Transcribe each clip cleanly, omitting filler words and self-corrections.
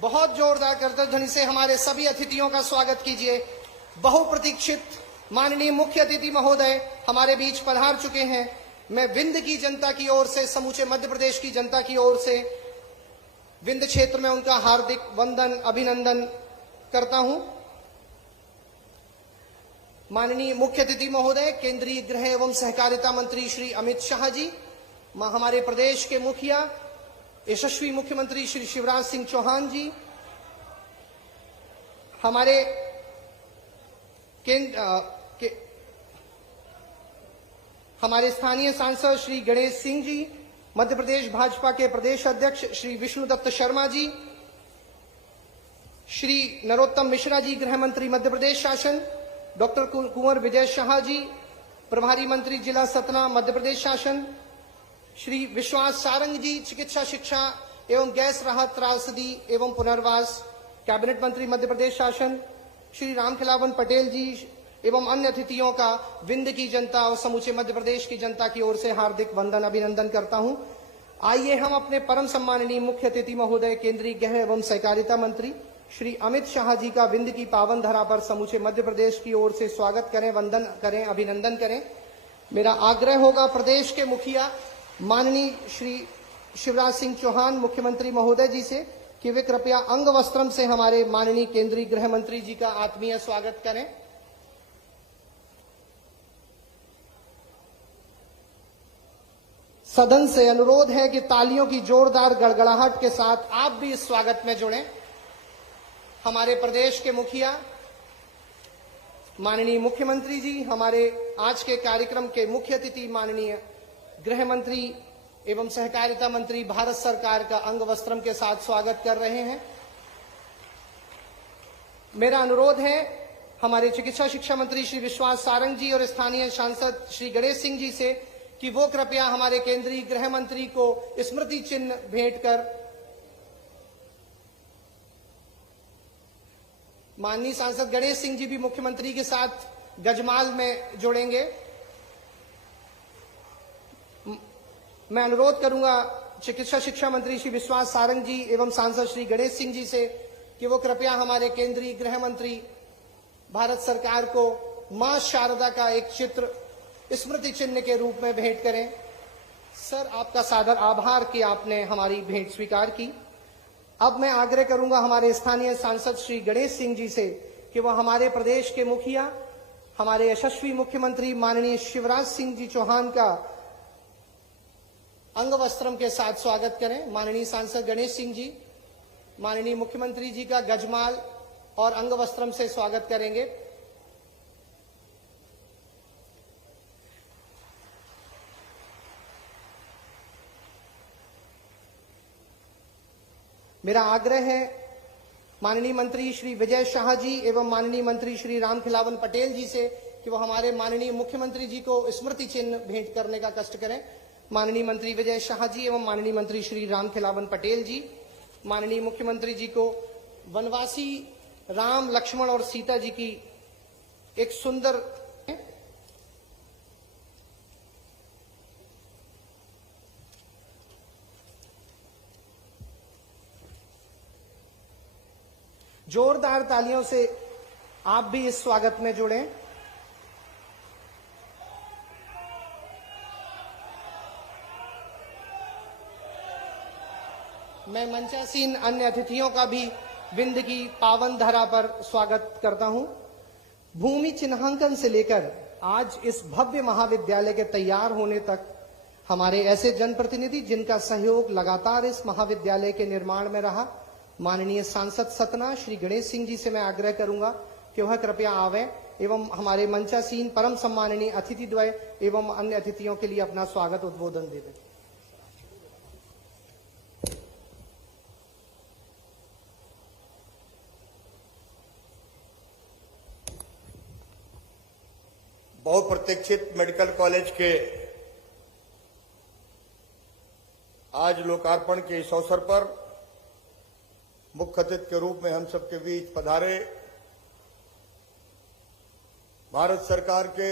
बहुत जोरदार करतब ध्वनि से हमारे सभी अतिथियों का स्वागत कीजिए। बहुप्रतीक्षित माननीय मुख्य अतिथि महोदय हमारे बीच पधार चुके हैं। मैं विंध्य की जनता की ओर से, समूचे मध्य प्रदेश की जनता की ओर से विंध्य क्षेत्र में उनका हार्दिक वंदन, अभिनंदन करता हूं। माननीय मुख्य अतिथि महोदय, केंद्रीय गृह एवं सहकारिता मंत्री श्री अमित शाह जी, हमारे प्रदेश के मुखिया यशस्वी मुख्यमंत्री श्री शिवराज सिंह चौहान जी, हमारे स्थानीय सांसद श्री गणेश सिंह जी, मध्य प्रदेश भाजपा के प्रदेश अध्यक्ष श्री विष्णुदत्त शर्मा जी, श्री नरोत्तम मिश्रा जी, गृह मंत्री मध्य प्रदेश शासन, डॉक्टर कुंवर विजय शाह जी, प्रभारी मंत्री जिला सतना मध्य प्रदेश शासन, श्री विश्वास सारंग जी, चिकित्सा शिक्षा एवं गैस राहत त्रासदी एवं पुनर्वास कैबिनेट मंत्री मध्य प्रदेश शासन, श्री रामखिलावन पटेल जी एवं अन्य अतिथियों का विंध्य की जनता और समूचे मध्य प्रदेश की जनता की ओर से हार्दिक वंदन, अभिनंदन करता हूं। आइए हम अपने परम सम्माननीय मुख्य अतिथि महोदय, केंद्रीय गृह एवं सहकारिता मंत्री श्री अमित शाह जी का विंध्य की पावन धरा पर समूचे मध्य प्रदेश की ओर से स्वागत करें, वंदन करें, अभिनंदन करें। मेरा आग्रह होगा प्रदेश के मुखिया माननीय श्री शिवराज सिंह चौहान मुख्यमंत्री महोदय जी से कि वे कृपया अंग वस्त्रम से हमारे माननीय केंद्रीय गृह मंत्री जी का आत्मीय स्वागत करें। सदन से अनुरोध है कि तालियों की जोरदार गड़गड़ाहट के साथ आप भी इस स्वागत में जुड़ें। हमारे प्रदेश के मुखिया माननीय मुख्यमंत्री जी हमारे आज के कार्यक्रम के मुख्य अतिथि माननीय गृह मंत्री एवं सहकारिता मंत्री भारत सरकार का अंग वस्त्रम के साथ स्वागत कर रहे हैं। मेरा अनुरोध है हमारे चिकित्सा शिक्षा मंत्री श्री विश्वास सारंग जी और स्थानीय सांसद श्री गणेश सिंह जी से कि वो कृपया हमारे केंद्रीय गृह मंत्री को स्मृति चिन्ह भेंट कर माननीय सांसद गणेश सिंह जी भी मुख्यमंत्री के साथ गजमाल में जुड़ेंगे। मैं अनुरोध करूंगा चिकित्सा शिक्षा मंत्री श्री विश्वास सारंग जी एवं सांसद श्री गणेश सिंह जी से कि वो कृपया हमारे केंद्रीय गृह मंत्री भारत सरकार को मां शारदा का एक चित्र स्मृति चिन्ह के रूप में भेंट करें। सर, आपका सादर आभार कि आपने हमारी भेंट स्वीकार की। अब मैं आग्रह करूंगा हमारे स्थानीय सांसद श्री गणेश सिंह जी से कि वह हमारे प्रदेश के मुखिया हमारे यशस्वी मुख्यमंत्री माननीय शिवराज सिंह जी चौहान का अंग वस्त्रम के साथ स्वागत करें। माननीय सांसद गणेश सिंह जी माननीय मुख्यमंत्री जी का गजमाल और अंग वस्त्रम से स्वागत करेंगे। मेरा आग्रह है माननीय मंत्री श्री विजय शाह जी एवं माननीय मंत्री श्री रामखिलावन पटेल जी से कि वो हमारे माननीय मुख्यमंत्री जी को स्मृति चिन्ह भेंट करने का कष्ट करें। माननीय मंत्री विजय शाह जी एवं माननीय मंत्री श्री रामखिलावन पटेल जी माननीय मुख्यमंत्री जी को वनवासी राम, लक्ष्मण और सीता जी की एक सुंदर जोरदार तालियों से आप भी इस स्वागत में जुड़ें। मैं मंचासीन अन्य अतिथियों का भी विंध्य की पावन धरा पर स्वागत करता हूं। भूमि चिन्हांकन से लेकर आज इस भव्य महाविद्यालय के तैयार होने तक हमारे ऐसे जनप्रतिनिधि जिनका सहयोग लगातार इस महाविद्यालय के निर्माण में रहा, माननीय सांसद सतना श्री गणेश सिंह जी से मैं आग्रह करूंगा कि वह कृपया आवे एवं हमारे मंचासीन परम सम्माननीय अतिथि द्वय एवं अन्य अतिथियों के लिए अपना स्वागत उद्बोधन दे दें। बहुप्रतीक्षित मेडिकल कॉलेज के आज लोकार्पण के इस अवसर पर मुख्य अतिथि के रूप में हम सबके बीच पधारे भारत सरकार के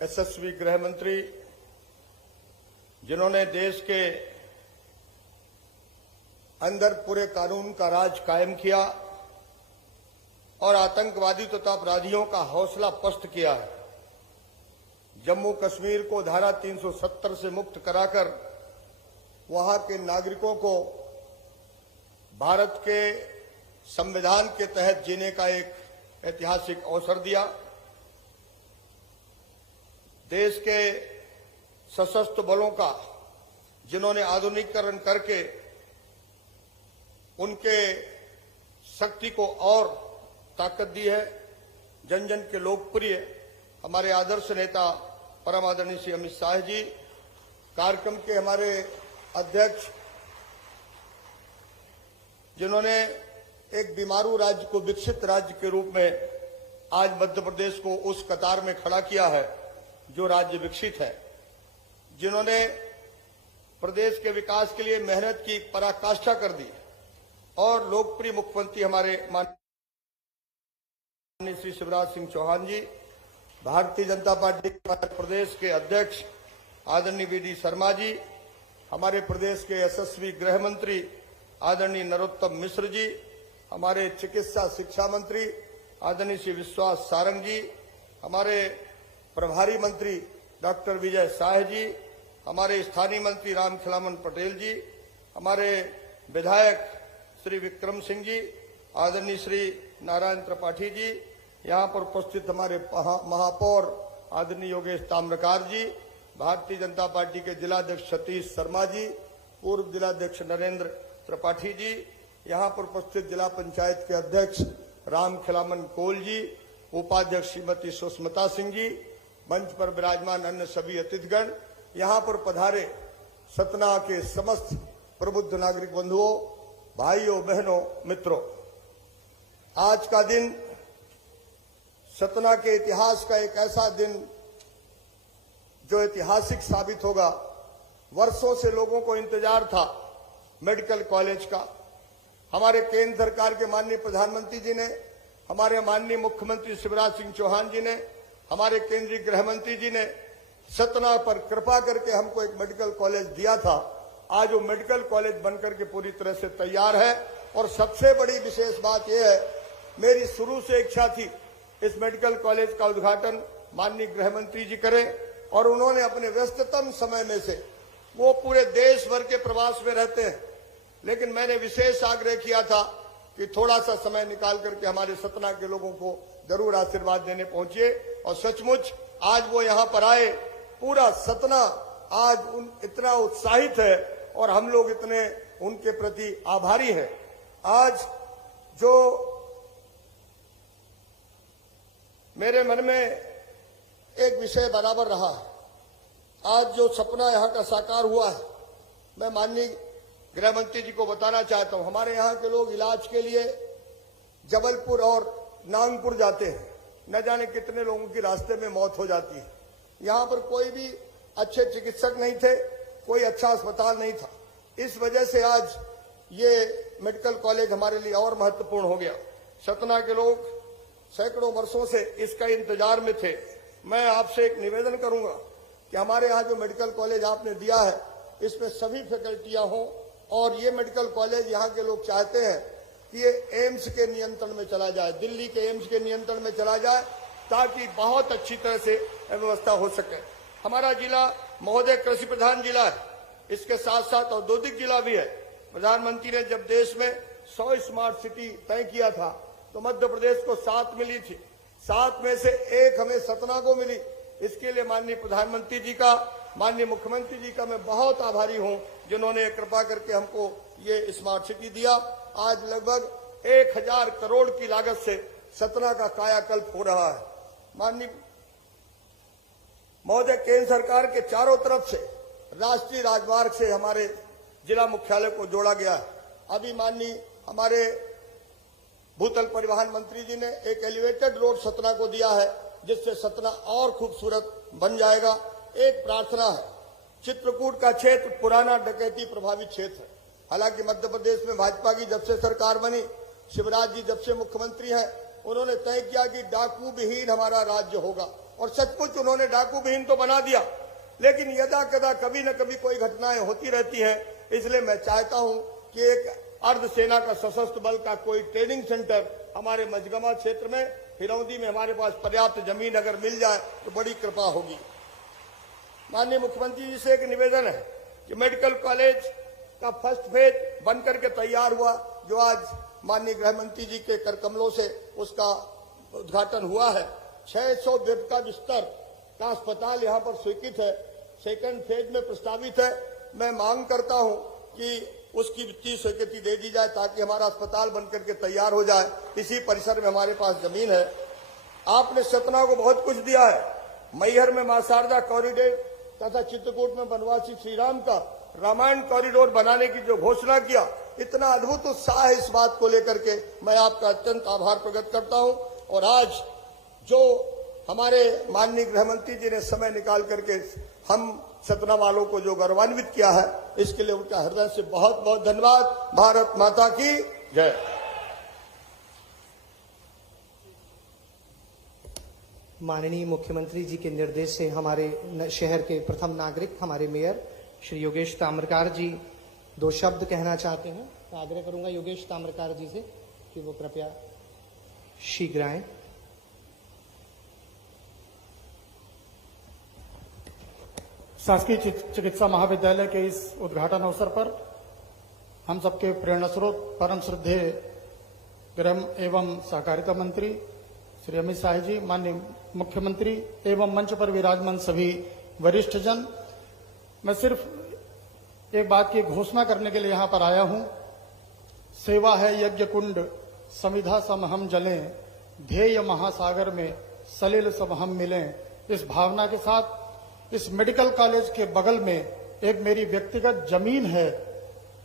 यशस्वी गृह मंत्री, जिन्होंने देश के अंदर पूरे कानून का राज कायम किया और आतंकवादी तथा अपराधियों का हौसला पस्त किया है। जम्मू कश्मीर को धारा 370 से मुक्त कराकर वहां के नागरिकों को भारत के संविधान के तहत जीने का एक ऐतिहासिक अवसर दिया। देश के सशस्त्र बलों का जिन्होंने आधुनिकीकरण करके उनके शक्ति को और ताकत दी है। जन जन के लोकप्रिय हमारे आदर्श नेता परम आदरणीय श्री अमित शाह जी, कार्यक्रम के हमारे अध्यक्ष जिन्होंने एक बीमारू राज्य को विकसित राज्य के रूप में आज मध्य प्रदेश को उस कतार में खड़ा किया है जो राज्य विकसित है, जिन्होंने प्रदेश के विकास के लिए मेहनत की पराकाष्ठा कर दी और लोकप्रिय मुख्यमंत्री हमारे माननीय श्री शिवराज सिंह चौहान जी, भारतीय जनता पार्टी के प्रदेश के अध्यक्ष आदरणीय वी.डी. शर्मा जी, हमारे प्रदेश के यशस्वी गृह मंत्री आदरणीय नरोत्तम मिश्र जी, हमारे चिकित्सा शिक्षा मंत्री आदरणीय श्री विश्वास सारंग जी, हमारे प्रभारी मंत्री डॉक्टर विजय शाह जी, हमारे स्थानीय मंत्री राम खिलावन पटेल जी, हमारे विधायक श्री विक्रम सिंह जी, आदरणीय श्री नारायण त्रिपाठी जी, यहाँ पर उपस्थित हमारे महापौर आदरणीय योगेश ताम्रकार जी, भारतीय जनता पार्टी के जिलाध्यक्ष सतीश शर्मा जी, पूर्व जिलाध्यक्ष नरेंद्र त्रिपाठी जी, यहाँ पर उपस्थित जिला पंचायत के अध्यक्ष राम खिलावन कोल जी, उपाध्यक्ष श्रीमती सुष्मिता सिंह जी, मंच पर विराजमान अन्य सभी अतिथिगण, यहाँ पर पधारे सतना के समस्त प्रबुद्ध नागरिक बंधुओं, भाइयों बहनों, मित्रों, आज का दिन सतना के इतिहास का एक ऐसा दिन जो ऐतिहासिक साबित होगा। वर्षों से लोगों को इंतजार था मेडिकल कॉलेज का। हमारे केंद्र सरकार के माननीय प्रधानमंत्री जी ने, हमारे माननीय मुख्यमंत्री शिवराज सिंह चौहान जी ने, हमारे केंद्रीय गृह मंत्री जी ने सतना पर कृपा करके हमको एक मेडिकल कॉलेज दिया था। आज वो मेडिकल कॉलेज बनकर के पूरी तरह से तैयार है और सबसे बड़ी विशेष बात यह है, मेरी शुरू से इच्छा थी इस मेडिकल कॉलेज का उद्घाटन माननीय गृह मंत्री जी करें और उन्होंने अपने व्यस्ततम समय में से, वो पूरे देश भर के प्रवास में रहते हैं, लेकिन मैंने विशेष आग्रह किया था कि थोड़ा सा समय निकाल करके हमारे सतना के लोगों को जरूर आशीर्वाद देने पहुंचिए। और सचमुच आज वो यहाँ पर आए, पूरा सतना आज इतना उत्साहित है और हम लोग इतने उनके प्रति आभारी हैं। आज जो मेरे मन में एक विषय बराबर रहा है, आज जो सपना यहाँ का साकार हुआ है, मैं माननीय गृह मंत्री जी को बताना चाहता हूं। हमारे यहाँ के लोग इलाज के लिए जबलपुर और नागपुर जाते हैं, न जाने कितने लोगों की रास्ते में मौत हो जाती है। यहाँ पर कोई भी अच्छे चिकित्सक नहीं थे, कोई अच्छा अस्पताल नहीं था। इस वजह से आज ये मेडिकल कॉलेज हमारे लिए और महत्वपूर्ण हो गया। सतना के लोग सैकड़ों वर्षों से इसका इंतजार में थे। मैं आपसे एक निवेदन करूंगा कि हमारे यहाँ जो मेडिकल कॉलेज आपने दिया है, इसमें सभी फैकल्टियां हों और ये मेडिकल कॉलेज यहाँ के लोग चाहते हैं कि ये एम्स के नियंत्रण में चला जाए, दिल्ली के एम्स के नियंत्रण में चला जाए, ताकि बहुत अच्छी तरह से व्यवस्था हो सके। हमारा जिला महोदय कृषि प्रधान जिला है, इसके साथ साथ औद्योगिक जिला भी है। प्रधानमंत्री ने जब देश में 100 स्मार्ट सिटी तय किया था तो मध्य प्रदेश को 7 मिली थी, 7 में से 1 हमें सतना को मिली। इसके लिए माननीय प्रधानमंत्री जी का, माननीय मुख्यमंत्री जी का मैं बहुत आभारी हूं, जिन्होंने कृपा करके हमको ये स्मार्ट सिटी दिया। आज लगभग 1000 करोड़ की लागत से सतना का कायाकल्प हो रहा है। माननीय महोदय, केंद्र सरकार के चारों तरफ से राष्ट्रीय राजमार्ग से हमारे जिला मुख्यालय को जोड़ा गया है। अभी माननीय हमारे भूतल परिवहन मंत्री जी ने एक एलिवेटेड रोड सतना को दिया है, जिससे सतना और खूबसूरत बन जाएगा। एक प्रार्थना है, चित्रकूट का क्षेत्र पुराना डकैती प्रभावित क्षेत्र है। हालांकि मध्य प्रदेश में भाजपा की जब से सरकार बनी, शिवराज जी जब से मुख्यमंत्री हैं, उन्होंने तय किया कि डाकू विहीन हमारा राज्य होगा और सचमुच उन्होंने डाकू विहीन तो बना दिया, लेकिन यदा कदा कभी न कभी कोई घटनाएं होती रहती हैं। इसलिए मैं चाहता हूं कि एक अर्धसेना का सशस्त्र बल का कोई ट्रेनिंग सेंटर हमारे मझगमा क्षेत्र में, फिरौंदी में हमारे पास पर्याप्त जमीन अगर मिल जाए तो बड़ी कृपा होगी। माननीय मुख्यमंत्री जी से एक निवेदन है कि मेडिकल कॉलेज का फर्स्ट फेज बनकर के तैयार हुआ, जो आज माननीय गृह मंत्री जी के करकमलों से उसका उद्घाटन हुआ है। 600 बेड का बिस्तर का अस्पताल यहां पर स्वीकृत है, सेकंड फेज में प्रस्तावित है। मैं मांग करता हूं कि उसकी वित्तीय स्वीकृति दे दी जाए ताकि हमारा अस्पताल बनकर के तैयार हो जाए। इसी परिसर में हमारे पास जमीन है। आपने सतना को बहुत कुछ दिया है। मैहर में मां शारदा कॉरिडोर तथा चित्रकूट में बनवासी श्री राम का रामायण कॉरिडोर बनाने की जो घोषणा किया, इतना अद्भुत उत्साह है इस बात को लेकर के, मैं आपका अत्यंत आभार प्रकट करता हूं। और आज जो हमारे माननीय गृह मंत्री जी ने समय निकाल करके हम सतना वालों को जो गौरवान्वित किया है, इसके लिए उनका हृदय से बहुत बहुत धन्यवाद। भारत माता की जय। माननीय मुख्यमंत्री जी के निर्देश से हमारे शहर के प्रथम नागरिक हमारे मेयर श्री योगेश ताम्रकार जी 2 शब्द कहना चाहते हैं। मैं आग्रह करूंगा योगेश ताम्रकार जी से कि वो कृपया शीघ्र आएं। शासकीय चिकित्सा महाविद्यालय के इस उद्घाटन अवसर पर हम सबके प्रेरणा स्रोत परम श्रद्धेय गृह एवं सहकारिता मंत्री श्री अमित शाह जी, माननीय मुख्यमंत्री एवं मंच पर विराजमान सभी वरिष्ठ जन, मैं सिर्फ एक बात की घोषणा करने के लिए यहां पर आया हूं। सेवा है यज्ञ कुंड, समिधा सम हम जलें, ध्येय महासागर में सलिल सब हम मिलें। इस भावना के साथ इस मेडिकल कॉलेज के बगल में एक मेरी व्यक्तिगत जमीन है।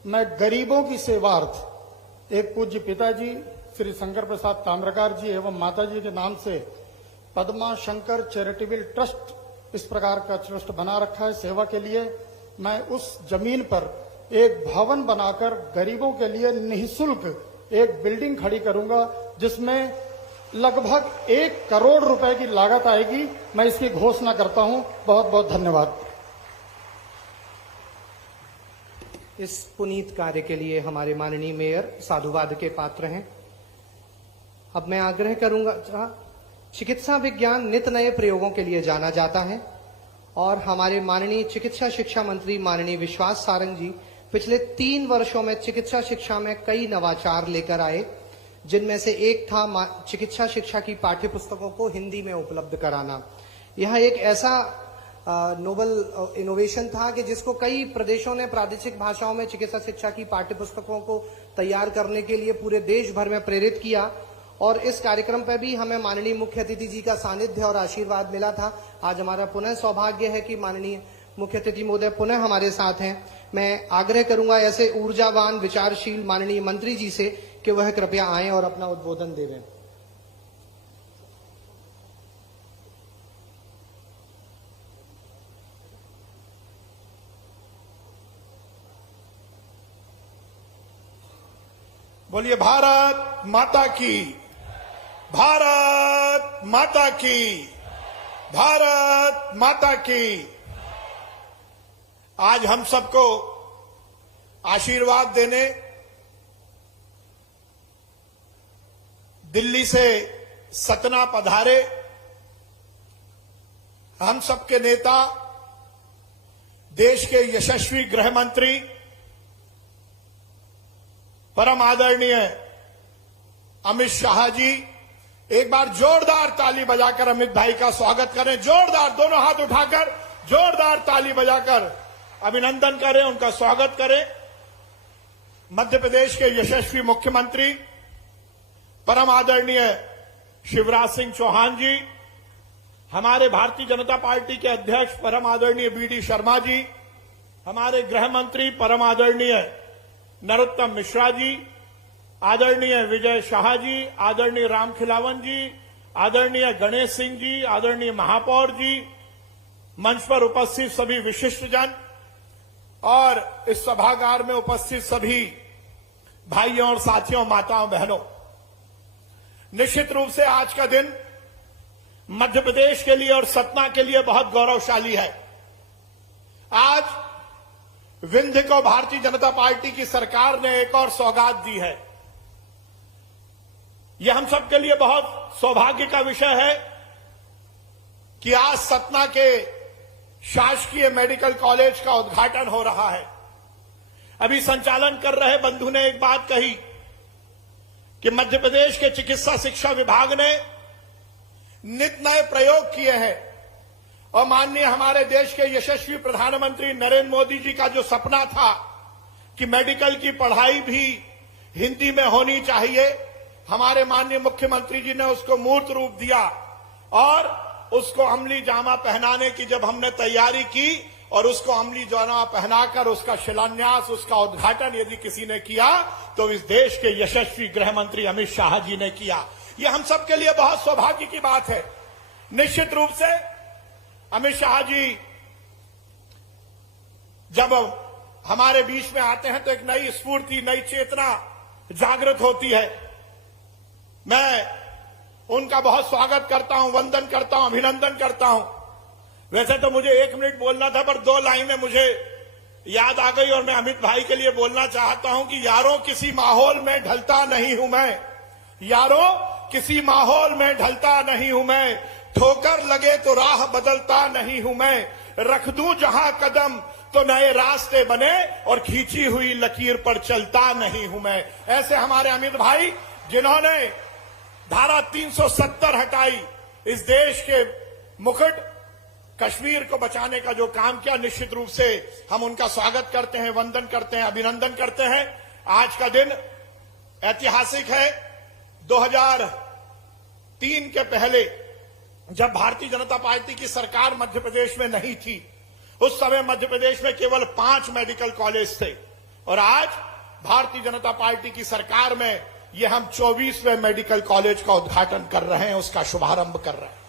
मैं गरीबों की सेवार्थ एक पूज्य पिताजी श्री शंकर प्रसाद ताम्रकार जी एवं माताजी के नाम से पद्मा शंकर चैरिटेबल ट्रस्ट इस प्रकार का ट्रस्ट बना रखा है सेवा के लिए। मैं उस जमीन पर एक भवन बनाकर गरीबों के लिए निःशुल्क एक बिल्डिंग खड़ी करूंगा, जिसमें लगभग 1 करोड़ रुपए की लागत आएगी। मैं इसकी घोषणा करता हूं। बहुत बहुत धन्यवाद। इस पुनीत कार्य के लिए हमारे माननीय मेयर साधुवाद के पात्र हैं। अब मैं आग्रह करूंगा, चिकित्सा विज्ञान नित नए प्रयोगों के लिए जाना जाता है और हमारे माननीय चिकित्सा शिक्षा मंत्री माननीय विश्वास सारंग जी पिछले 3 वर्षों में चिकित्सा शिक्षा में कई नवाचार लेकर आए, जिनमें से एक था चिकित्सा शिक्षा की पाठ्य पुस्तकों को हिंदी में उपलब्ध कराना। यह एक ऐसा नोबल इनोवेशन था कि जिसको कई प्रदेशों ने प्रादेशिक भाषाओं में चिकित्सा शिक्षा की पाठ्य पुस्तकों को तैयार करने के लिए पूरे देश भर में प्रेरित किया। और इस कार्यक्रम पर भी हमें माननीय मुख्य अतिथि जी का सानिध्य और आशीर्वाद मिला था। आज हमारा पुनः सौभाग्य है कि माननीय मुख्य अतिथि महोदय पुनः हमारे साथ हैं। मैं आग्रह करूंगा ऐसे ऊर्जावान विचारशील माननीय मंत्री जी से कि वह कृपया आएं और अपना उद्बोधन देवें। बोलिए भारत माता की, भारत माता की, भारत माता की। आज हम सबको आशीर्वाद देने दिल्ली से सतना पधारे हम सबके नेता, देश के यशस्वी गृह मंत्री, परम आदरणीय अमित शाह जी, एक बार जोरदार ताली बजाकर अमित भाई का स्वागत करें। जोरदार, दोनों हाथ उठाकर जोरदार ताली बजाकर अभिनंदन करें, उनका स्वागत करें। मध्य प्रदेश के यशस्वी मुख्यमंत्री परम आदरणीय शिवराज सिंह चौहान जी, हमारे भारतीय जनता पार्टी के अध्यक्ष परम आदरणीय बीडी शर्मा जी, हमारे गृह मंत्री परम आदरणीय नरोत्तम मिश्रा जी, आदरणीय विजय शाह जी, आदरणीय राम खिलावन जी, आदरणीय गणेश सिंह जी, आदरणीय महापौर जी, मंच पर उपस्थित सभी विशिष्ट जन और इस सभागार में उपस्थित सभी भाइयों और साथियों, माताओं बहनों, निश्चित रूप से आज का दिन मध्य प्रदेश के लिए और सतना के लिए बहुत गौरवशाली है। आज विंध्य को भारतीय जनता पार्टी की सरकार ने एक और सौगात दी है। यह हम सबके लिए बहुत सौभाग्य का विषय है कि आज सतना के शासकीय मेडिकल कॉलेज का उद्घाटन हो रहा है। अभी संचालन कर रहे बंधु ने एक बात कही कि मध्य प्रदेश के चिकित्सा शिक्षा विभाग ने नित नए प्रयोग किए हैं और माननीय हमारे देश के यशस्वी प्रधानमंत्री नरेंद्र मोदी जी का जो सपना था कि मेडिकल की पढ़ाई भी हिंदी में होनी चाहिए, हमारे माननीय मुख्यमंत्री जी ने उसको मूर्त रूप दिया और उसको अमली जामा पहनाने की जब हमने तैयारी की और उसको अमली जामा पहनाकर उसका शिलान्यास, उसका उद्घाटन यदि किसी ने किया तो इस देश के यशस्वी गृह मंत्री अमित शाह जी ने किया। यह हम सबके लिए बहुत सौभाग्य की बात है। निश्चित रूप से अमित शाह जी जब हमारे बीच में आते हैं तो एक नई स्फूर्ति, नई चेतना जागृत होती है। मैं उनका बहुत स्वागत करता हूं, वंदन करता हूं, अभिनंदन करता हूं। वैसे तो मुझे 1 मिनट बोलना था पर 2 लाइनें मुझे याद आ गई और मैं अमित भाई के लिए बोलना चाहता हूं कि यारों किसी माहौल में ढलता नहीं हूं मैं, यारों किसी माहौल में ढलता नहीं हूं मैं, ठोकर लगे तो राह बदलता नहीं हूं मैं, रख दूं जहां कदम तो नए रास्ते बने और खींची हुई लकीर पर चलता नहीं हूं मैं। ऐसे हमारे अमित भाई जिन्होंने धारा 370 हटाई, इस देश के मुकुट कश्मीर को बचाने का जो काम किया, निश्चित रूप से हम उनका स्वागत करते हैं, वंदन करते हैं, अभिनंदन करते हैं। आज का दिन ऐतिहासिक है। 2003 के पहले जब भारतीय जनता पार्टी की सरकार मध्य प्रदेश में नहीं थी, उस समय मध्य प्रदेश में केवल 5 मेडिकल कॉलेज थे और आज भारतीय जनता पार्टी की सरकार में ये हम 24वें मेडिकल कॉलेज का उद्घाटन कर रहे हैं, उसका शुभारंभ कर रहे हैं।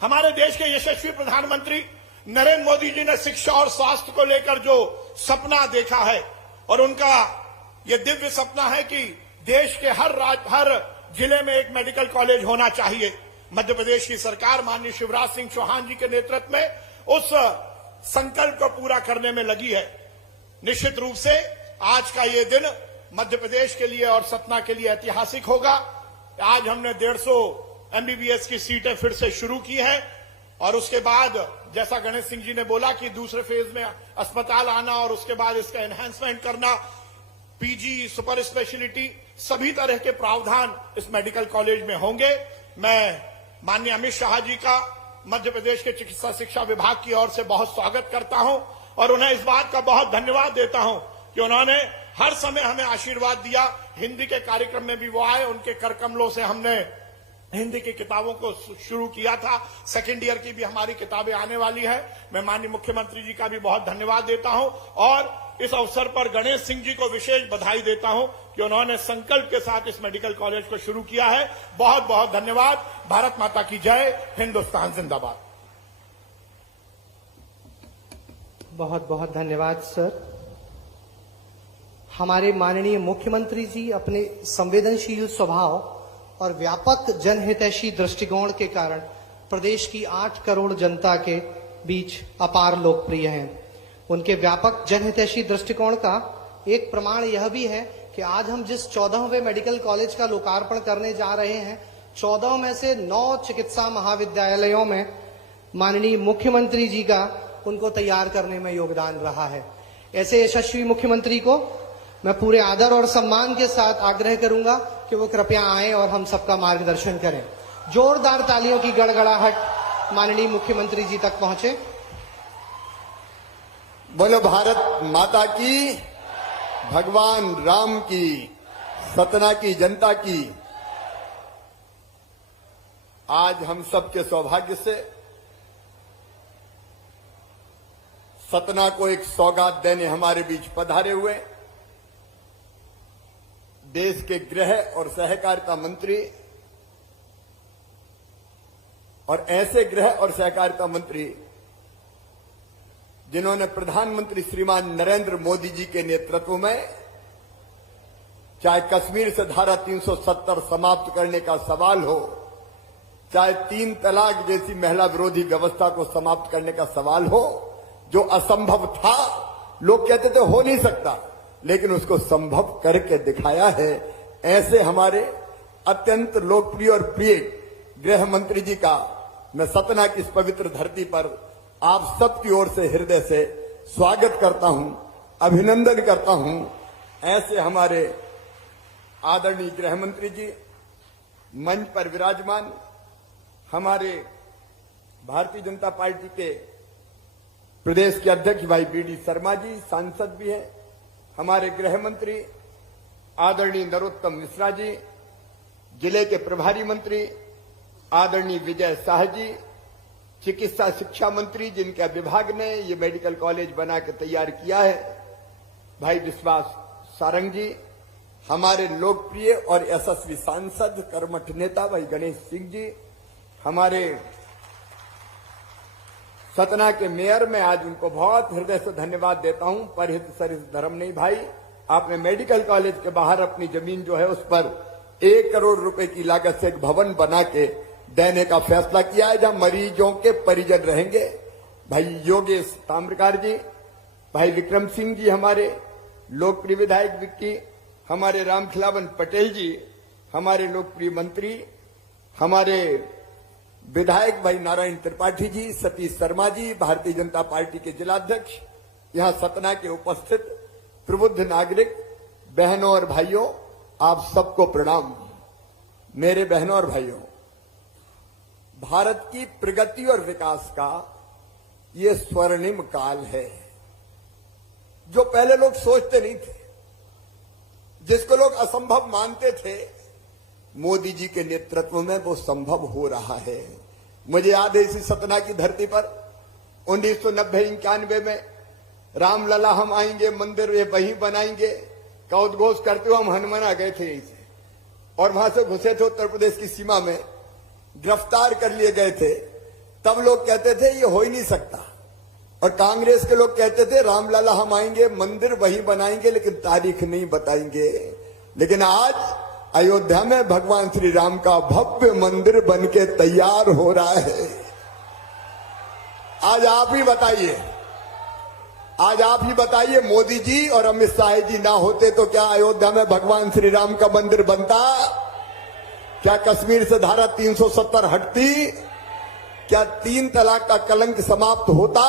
हमारे देश के यशस्वी प्रधानमंत्री नरेंद्र मोदी जी ने शिक्षा और स्वास्थ्य को लेकर जो सपना देखा है और उनका यह दिव्य सपना है कि देश के हर जिले में एक मेडिकल कॉलेज होना चाहिए। मध्य प्रदेश की सरकार माननीय शिवराज सिंह चौहान जी के नेतृत्व में उस संकल्प को पूरा करने में लगी है। निश्चित रूप से आज का ये दिन मध्य प्रदेश के लिए और सतना के लिए ऐतिहासिक होगा। आज हमने 150 एमबीबीएस की सीटें फिर से शुरू की है और उसके बाद जैसा गणेश सिंह जी ने बोला कि दूसरे फेज में अस्पताल आना और उसके बाद इसका एनहांसमेंट करना, पीजी, सुपर स्पेशलिटी, सभी तरह के प्रावधान इस मेडिकल कॉलेज में होंगे। मैं माननीय अमित शाह जी का मध्य प्रदेश के चिकित्सा शिक्षा विभाग की ओर से बहुत स्वागत करता हूं और उन्हें इस बात का बहुत धन्यवाद देता हूं कि उन्होंने हर समय हमें आशीर्वाद दिया। हिंदी के कार्यक्रम में भी वो आए, उनके कर कमलों से हमने हिंदी की किताबों को शुरू किया था। सेकेंड ईयर की भी हमारी किताबें आने वाली है। मैं माननीय मुख्यमंत्री जी का भी बहुत धन्यवाद देता हूं और इस अवसर पर गणेश सिंह जी को विशेष बधाई देता हूं कि उन्होंने संकल्प के साथ इस मेडिकल कॉलेज को शुरू किया है। बहुत बहुत धन्यवाद। भारत माता की जय, हिंदुस्तान जिंदाबाद। बहुत बहुत धन्यवाद सर। हमारे माननीय मुख्यमंत्री जी अपने संवेदनशील स्वभाव और व्यापक जनहितैषी दृष्टिकोण के कारण प्रदेश की 8 करोड़ जनता के बीच अपार लोकप्रिय हैं। उनके व्यापक जनहितैषी दृष्टिकोण का एक प्रमाण यह भी है कि आज हम जिस 14वें मेडिकल कॉलेज का लोकार्पण करने जा रहे हैं, 14 में से 9 चिकित्सा महाविद्यालयों में माननीय मुख्यमंत्री जी का उनको तैयार करने में योगदान रहा है। ऐसे यशस्वी मुख्यमंत्री को मैं पूरे आदर और सम्मान के साथ आग्रह करूंगा कि वो कृपया आएं और हम सबका मार्गदर्शन करें। जोरदार तालियों की गड़गड़ाहट माननीय मुख्यमंत्री जी तक पहुंचे। बोलो भारत माता की, भगवान राम की, सतना की जनता की। आज हम सबके सौभाग्य से सतना को एक सौगात देने हमारे बीच पधारे हुए देश के गृह और सहकारिता मंत्री और ऐसे गृह और सहकारिता मंत्री जिन्होंने प्रधानमंत्री श्रीमान नरेंद्र मोदी जी के नेतृत्व में चाहे कश्मीर से धारा 370 समाप्त करने का सवाल हो, चाहे 3 तलाक जैसी महिला विरोधी व्यवस्था को समाप्त करने का सवाल हो, जो असंभव था लोग कहते थे हो नहीं सकता, लेकिन उसको संभव करके दिखाया है। ऐसे हमारे अत्यंत लोकप्रिय और प्रिय गृह मंत्री जी का मैं सतना की इस पवित्र धरती पर आप सबकी ओर से हृदय से स्वागत करता हूं, अभिनंदन करता हूं। ऐसे हमारे आदरणीय गृह मंत्री जी मंच पर विराजमान, हमारे भारतीय जनता पार्टी के प्रदेश के अध्यक्ष भाई बीडी शर्मा जी सांसद भी हैं, हमारे गृह मंत्री आदरणीय नरोत्तम मिश्रा जी, जिले के प्रभारी मंत्री आदरणीय विजय शाह जी, चिकित्सा शिक्षा मंत्री जिनका विभाग ने ये मेडिकल कॉलेज बना के तैयार किया है भाई विश्वास सारंग जी, हमारे लोकप्रिय और यशस्वी सांसद कर्मठ नेता भाई गणेश सिंह जी, हमारे सतना के मेयर, मैं आज उनको बहुत हृदय से धन्यवाद देता हूं। परहित सरित धर्म नहीं भाई, आपने मेडिकल कॉलेज के बाहर अपनी जमीन जो है उस पर 1 करोड़ रुपए की लागत से एक भवन बना के देने का फैसला किया है, जहां मरीजों के परिजन रहेंगे। भाई योगेश ताम्रकार जी, भाई विक्रम सिंह जी, हमारे लोकप्रिय विधायक विक्की, हमारे रामखिलावन पटेल जी, हमारे लोकप्रिय मंत्री, हमारे विधायक भाई नारायण त्रिपाठी जी, सतीश शर्मा जी, भारतीय जनता पार्टी के जिलाध्यक्ष, यहां सतना के उपस्थित प्रबुद्ध नागरिक, बहनों और भाइयों, आप सबको प्रणाम। मेरे बहनों और भाइयों, भारत की प्रगति और विकास का ये स्वर्णिम काल है, जो पहले लोग सोचते नहीं थे, जिसको लोग असंभव मानते थे, मोदी जी के नेतृत्व में वो संभव हो रहा है। मुझे याद है इसी सतना की धरती पर 1990-91 में रामलला हम आएंगे, मंदिर ये वहीं बनाएंगे का उद्घोष करते हुए हम हनुमाना गए थे यहीं से, और वहां से घुसे थे उत्तर प्रदेश की सीमा में, गिरफ्तार कर लिए गए थे। तब लोग कहते थे ये हो ही नहीं सकता, और कांग्रेस के लोग कहते थे रामलला हम आएंगे, मंदिर वहीं बनाएंगे, लेकिन तारीख नहीं बताएंगे। लेकिन आज अयोध्या में भगवान श्री राम का भव्य मंदिर बनके तैयार हो रहा है। आज आप ही बताइए, आज आप ही बताइए, मोदी जी और अमित शाह जी ना होते तो क्या अयोध्या में भगवान श्री राम का मंदिर बनता? क्या कश्मीर से धारा 370 हटती? क्या 3 तलाक का कलंक समाप्त होता?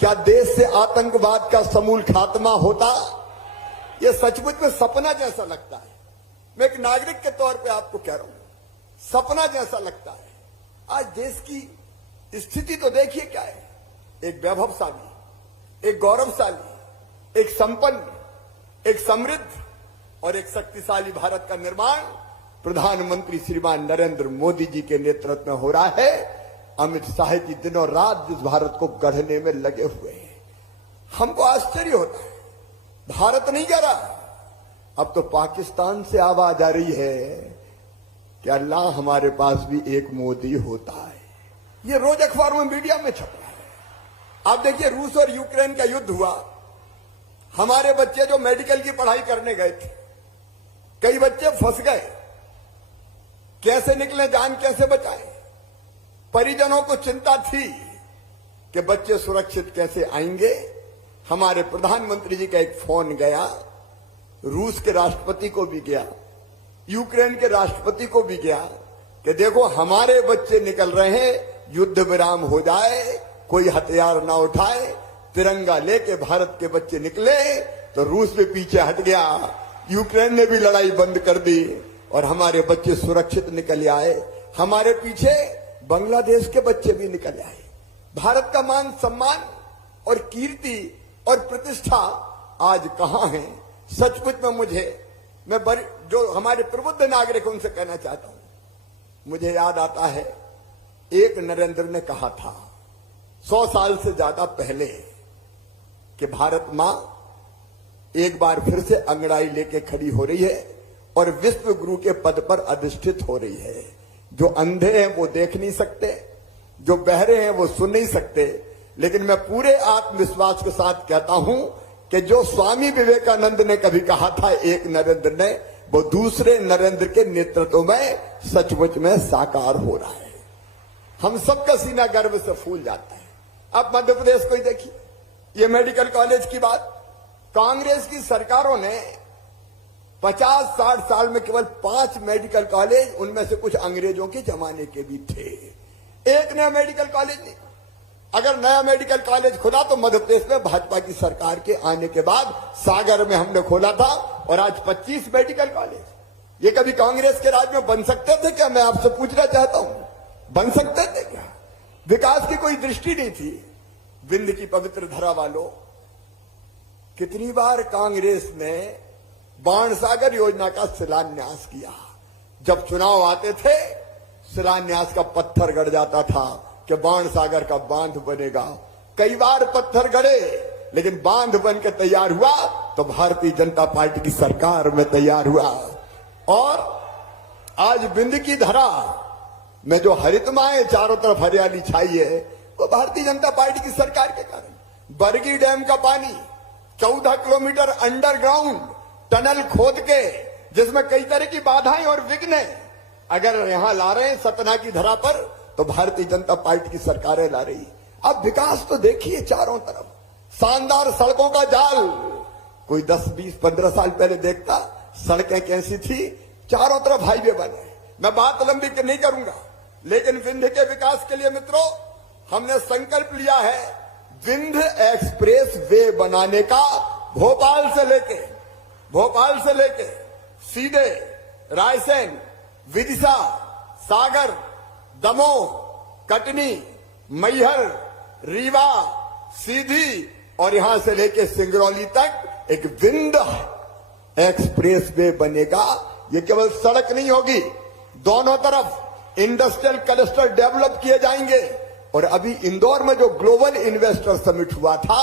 क्या देश से आतंकवाद का समूल खात्मा होता? यह सचमुच में सपना जैसा लगता है। मैं एक नागरिक के तौर पे आपको कह रहा हूं, सपना जैसा लगता है। आज देश की स्थिति तो देखिए क्या है, एक वैभवशाली, एक गौरवशाली, एक संपन्न, एक समृद्ध और एक शक्तिशाली भारत का निर्माण प्रधानमंत्री श्रीमान नरेंद्र मोदी जी के नेतृत्व में हो रहा है। अमित शाह जी दिनों रात जिस भारत को गढ़ने में लगे हुए हैं, हमको आश्चर्य होता है। भारत नहीं कह रहा, अब तो पाकिस्तान से आवाज आ रही है कि अल्लाह हमारे पास भी एक मोदी होता है। ये रोज अखबारों में, मीडिया में छप रहा है। आप देखिए, रूस और यूक्रेन का युद्ध हुआ, हमारे बच्चे जो मेडिकल की पढ़ाई करने गए थे, कई बच्चे फंस गए, कैसे निकले, जान कैसे बचाए? परिजनों को चिंता थी कि बच्चे सुरक्षित कैसे आएंगे। हमारे प्रधानमंत्री जी का एक फोन गया, रूस के राष्ट्रपति को भी गया, यूक्रेन के राष्ट्रपति को भी गया कि देखो हमारे बच्चे निकल रहे हैं, युद्ध विराम हो जाए, कोई हथियार ना उठाए, तिरंगा लेके भारत के बच्चे निकले। तो रूस भी पीछे हट गया, यूक्रेन ने भी लड़ाई बंद कर दी और हमारे बच्चे सुरक्षित निकल आए। हमारे पीछे बांग्लादेश के बच्चे भी निकल आए। भारत का मान सम्मान और कीर्ति और प्रतिष्ठा आज कहां है? सचमुच में मैं जो हमारे प्रबुद्ध नागरिक उनसे कहना चाहता हूं, मुझे याद आता है एक नरेंद्र ने कहा था 100 साल से ज्यादा पहले कि भारत मां एक बार फिर से अंगड़ाई लेके खड़ी हो रही है और विश्व गुरु के पद पर अधिष्ठित हो रही है। जो अंधे हैं वो देख नहीं सकते, जो बहरे हैं वो सुन नहीं सकते, लेकिन मैं पूरे आत्मविश्वास के साथ कहता हूं कि जो स्वामी विवेकानंद ने कभी कहा था एक नरेंद्र ने, वो दूसरे नरेंद्र के नेतृत्व में सचमुच में साकार हो रहा है। हम सबका सीना गर्व से फूल जाता है। अब मध्य प्रदेश को ही देखिए, ये मेडिकल कॉलेज की बात, कांग्रेस की सरकारों ने 50-60 साल में केवल 5 मेडिकल कॉलेज, उनमें से कुछ अंग्रेजों के जमाने के भी थे, एक नया मेडिकल कॉलेज नहीं। अगर नया मेडिकल कॉलेज खुला तो मध्य प्रदेश में भाजपा की सरकार के आने के बाद सागर में हमने खोला था, और आज 25 मेडिकल कॉलेज। ये कभी कांग्रेस के राज में बन सकते थे क्या? मैं आपसे पूछना चाहता हूं, बन सकते थे क्या? विकास की कोई दृष्टि नहीं थी। विंध्य की पवित्र धरा वालों, कितनी बार कांग्रेस ने बाणसागर योजना का शिलान्यास किया। जब चुनाव आते थे शिलान्यास का पत्थर गड़ जाता था कि बाणसागर का बांध बनेगा। कई बार पत्थर गड़े, लेकिन बांध बन के तैयार हुआ तो भारतीय जनता पार्टी की सरकार में तैयार हुआ। और आज विंध्य की धरा में जो हरितमाएं चारों तरफ हरियाली छाई है, वो भारतीय जनता पार्टी की सरकार के कारण। बरगी डैम का पानी 14 किलोमीटर अंडरग्राउंड टनल खोद के, जिसमें कई तरह की बाधाएं और विघ्न अगर यहां ला रहे हैं सतना की धरा पर, तो भारतीय जनता पार्टी की सरकारें ला रही। अब विकास तो देखिए चारों तरफ, शानदार सड़कों का जाल। कोई 10, 20, 15 साल पहले देखता सड़कें कैसी थी, चारों तरफ हाईवे बने। मैं बात लंबी नहीं करूंगा, लेकिन विंध्य के विकास के लिए मित्रों हमने संकल्प लिया है विंध्य एक्सप्रेस वे बनाने का। भोपाल से लेके सीधे रायसेन, विदिशा, सागर, दमोह, कटनी, मैहर, रीवा, सीधी और यहां से लेके सिंगरौली तक एक विंध्य एक्सप्रेस वे बनेगा। ये केवल सड़क नहीं होगी, दोनों तरफ इंडस्ट्रियल क्लस्टर डेवलप किए जाएंगे। और अभी इंदौर में जो ग्लोबल इन्वेस्टर समिट हुआ था,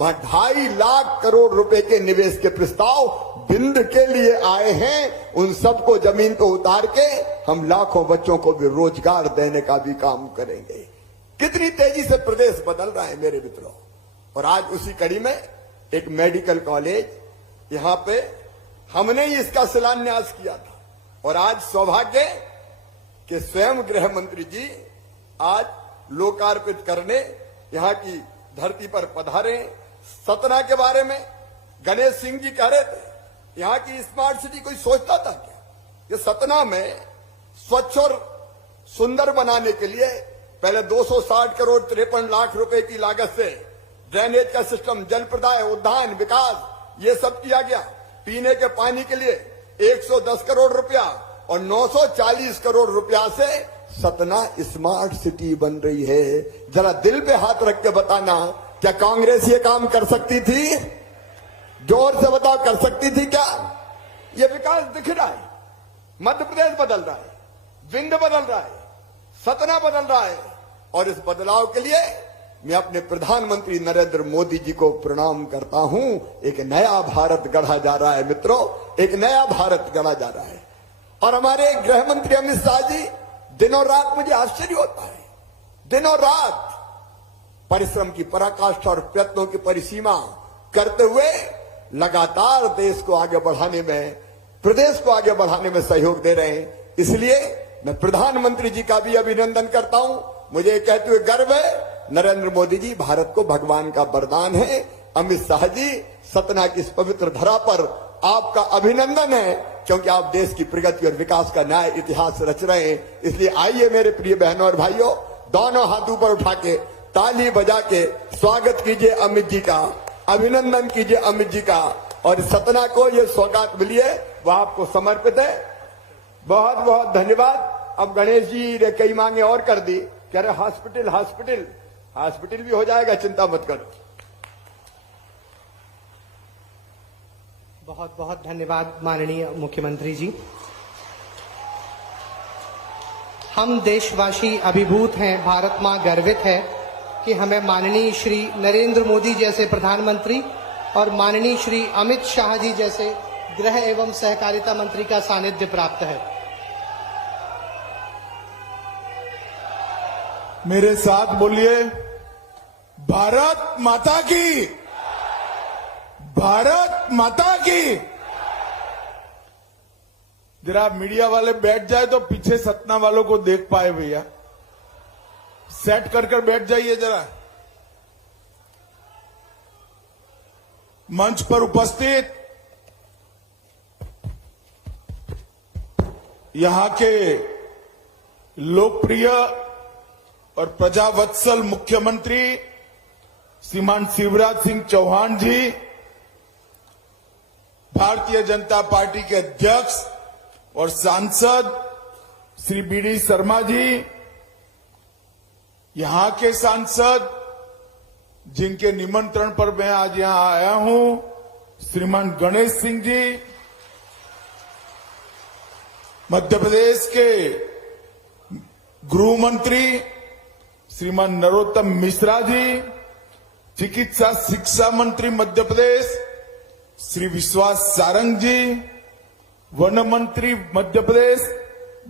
वहां 2.5 लाख करोड़ रुपए के निवेश के प्रस्ताव विंध्य के लिए आए हैं। उन सबको जमीन पर उतार के हम लाखों बच्चों को भी रोजगार देने का भी काम करेंगे। कितनी तेजी से प्रदेश बदल रहा है मेरे मित्रों। और आज उसी कड़ी में एक मेडिकल कॉलेज यहां पे हमने ही इसका शिलान्यास किया था। और आज सौभाग्य कि स्वयं गृह मंत्री जी आज लोकार्पित करने यहां की धरती पर पधारे। सतना के बारे में गणेश सिंह जी कह रहे थे, यहां की स्मार्ट सिटी कोई सोचता था क्या? ये सतना में स्वच्छ और सुंदर बनाने के लिए पहले 260 करोड़ 53 लाख रुपए की लागत से ड्रेनेज का सिस्टम, जल प्रदाय, उद्यान विकास, ये सब किया गया। पीने के पानी के लिए 110 करोड़ रुपया और 940 करोड़ रुपया से सतना स्मार्ट सिटी बन रही है। जरा दिल पे हाथ रख के बताना, क्या कांग्रेस ये काम कर सकती थी? जोर से बताओ, कर सकती थी क्या? ये विकास दिख रहा है। मध्य प्रदेश बदल रहा है, विंध्य बदल रहा है, सतना बदल रहा है। और इस बदलाव के लिए मैं अपने प्रधानमंत्री नरेंद्र मोदी जी को प्रणाम करता हूं। एक नया भारत गढ़ा जा रहा है मित्रों, एक नया भारत गढ़ा जा रहा है। और हमारे गृह मंत्री अमित शाह जी, दिनों रात मुझे आश्चर्य होता है, दिनों रात परिश्रम की पराकाष्ठा और प्रयत्नों की परिसीमा करते हुए लगातार देश को आगे बढ़ाने में, प्रदेश को आगे बढ़ाने में सहयोग दे रहे हैं। इसलिए मैं प्रधानमंत्री जी का भी अभिनंदन करता हूं। मुझे कहते हुए गर्व है, नरेंद्र मोदी जी भारत को भगवान का वरदान है। अमित शाह जी, सतना की इस पवित्र धरा पर आपका अभिनंदन है, क्योंकि आप देश की प्रगति और विकास का नया इतिहास रच रहे हैं। इसलिए आइए मेरे प्रिय बहनों और भाइयों, दोनों हाथ ऊपर उठा के ताली बजा के स्वागत कीजिए अमित जी का, अभिनंदन कीजिए अमित जी का। और सतना को ये सौगात मिली है, वह आपको समर्पित है। बहुत बहुत धन्यवाद। अब गणेश जी ने कई मांगे और कर दी, कह रहे हॉस्पिटल हॉस्पिटल हॉस्पिटल भी हो जाएगा, चिंता मत करो। बहुत बहुत धन्यवाद माननीय मुख्यमंत्री जी। हम देशवासी अभिभूत हैं, भारत मां गर्वित है कि हमें माननीय श्री नरेंद्र मोदी जैसे प्रधानमंत्री और माननीय श्री अमित शाह जी जैसे गृह एवं सहकारिता मंत्री का सानिध्य प्राप्त है। मेरे साथ बोलिए, भारत माता की, भारत माता की। जरा मीडिया वाले बैठ जाए तो पीछे सतना वालों को देख पाए भैया, सेट कर बैठ जाइए जरा। मंच पर उपस्थित यहां के लोकप्रिय और प्रजावत्सल मुख्यमंत्री श्रीमान शिवराज सिंह चौहान जी, भारतीय जनता पार्टी के अध्यक्ष और सांसद श्री बीडी शर्मा जी, यहां के सांसद जिनके निमंत्रण पर मैं आज यहां आया हूं, श्रीमान गणेश सिंह जी, मध्य प्रदेश के गृह मंत्री श्रीमान नरोत्तम मिश्रा जी, चिकित्सा शिक्षा मंत्री मध्य प्रदेश श्री विश्वास सारंग जी, वन मंत्री मध्य प्रदेश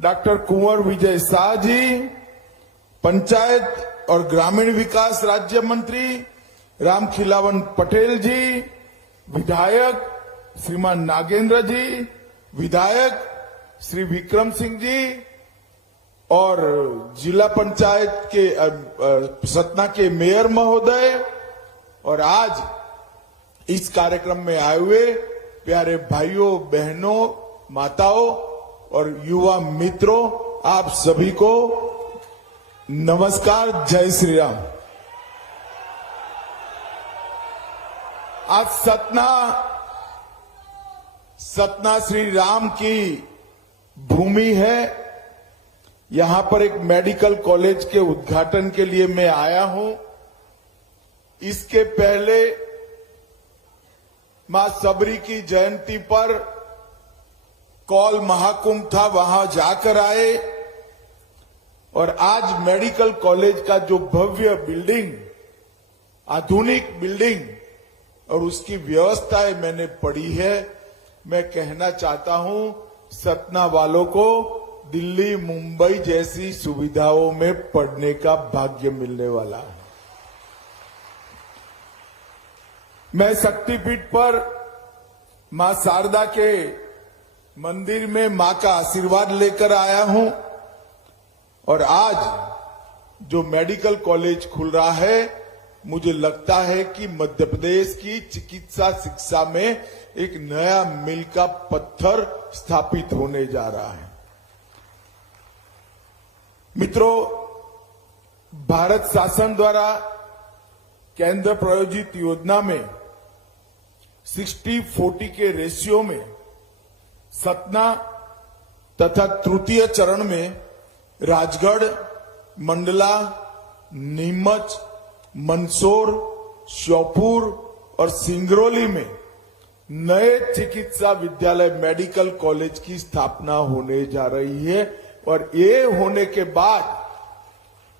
डॉक्टर कुंवर विजय शाह जी, पंचायत और ग्रामीण विकास राज्य मंत्री रामखिलावन पटेल जी, विधायक श्रीमान नागेंद्र जी, विधायक श्री विक्रम सिंह जी और जिला पंचायत के सतना के मेयर महोदय और आज इस कार्यक्रम में आए हुए प्यारे भाइयों, बहनों, माताओं और युवा मित्रों, आप सभी को नमस्कार, जय श्री राम। आज सतना श्री राम की भूमि है। यहां पर एक मेडिकल कॉलेज के उद्घाटन के लिए मैं आया हूं। इसके पहले मां सबरी की जयंती पर कौल महाकुंभ था, वहां जाकर आए और आज मेडिकल कॉलेज का जो भव्य बिल्डिंग, आधुनिक बिल्डिंग और उसकी व्यवस्थाएं मैंने पढ़ी है। मैं कहना चाहता हूं सतना वालों को दिल्ली, मुंबई जैसी सुविधाओं में पढ़ने का भाग्य मिलने वाला है। मैं शक्तिपीठ पर मां शारदा के मंदिर में मां का आशीर्वाद लेकर आया हूं और आज जो मेडिकल कॉलेज खुल रहा है, मुझे लगता है कि मध्य प्रदेश की चिकित्सा शिक्षा में एक नया मील का पत्थर स्थापित होने जा रहा है। मित्रों, भारत शासन द्वारा केंद्र प्रायोजित योजना में 60-40 के रेशियो में सतना तथा तृतीय चरण में राजगढ़, मंडला, नीमच, मंदसौर, श्योपुर और सिंगरौली में नए चिकित्सा विद्यालय मेडिकल कॉलेज की स्थापना होने जा रही है और ये होने के बाद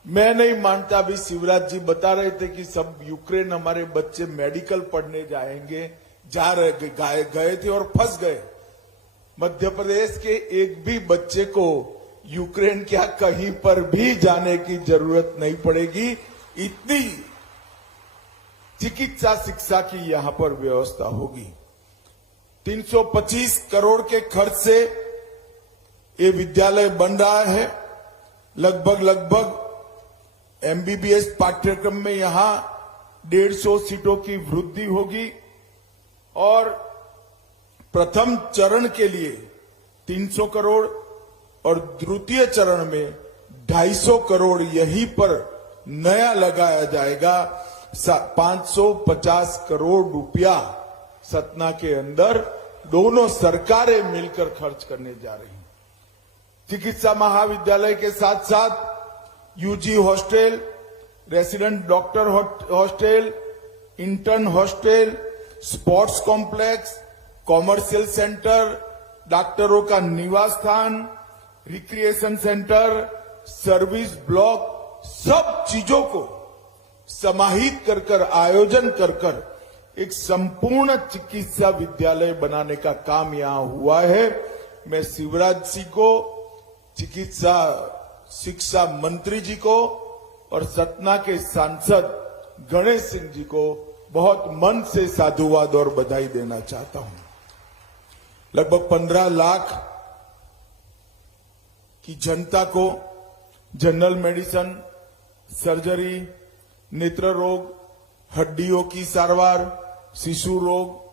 मैं नहीं मानता, अभी शिवराज जी बता रहे थे कि सब यूक्रेन हमारे बच्चे मेडिकल पढ़ने जाएंगे, गए थे और फंस गए। मध्य प्रदेश के एक भी बच्चे को यूक्रेन क्या कहीं पर भी जाने की जरूरत नहीं पड़ेगी। इतनी चिकित्सा शिक्षा की यहां पर व्यवस्था होगी। 325 करोड़ के खर्च से ये विद्यालय बन रहा है। लगभग एमबीबीएस पाठ्यक्रम में यहां 150 सीटों की वृद्धि होगी और प्रथम चरण के लिए 300 करोड़ और द्वितीय चरण में 250 करोड़ यहीं पर नया लगाया जाएगा। 550 करोड़ रुपया सतना के अंदर दोनों सरकारें मिलकर खर्च करने जा रही हैं। चिकित्सा महाविद्यालय के साथ साथ UG hostel, resident doctor hostel, intern hostel, sports complex, commercial centre, डॉक्टरों का निवास स्थान, रिक्रिएशन सेंटर, सर्विस ब्लॉक, सब चीजों को समाहित कर आयोजन कर एक संपूर्ण चिकित्सा विद्यालय बनाने का काम यहां हुआ है। मैं शिवराज जी को, चिकित्सा शिक्षा मंत्री जी को और सतना के सांसद गणेश सिंह जी को बहुत मन से साधुवाद और बधाई देना चाहता हूं। लगभग 15 लाख की जनता को जनरल मेडिसिन, सर्जरी, नेत्र रोग, हड्डियों की सारवार, शिशु रोग,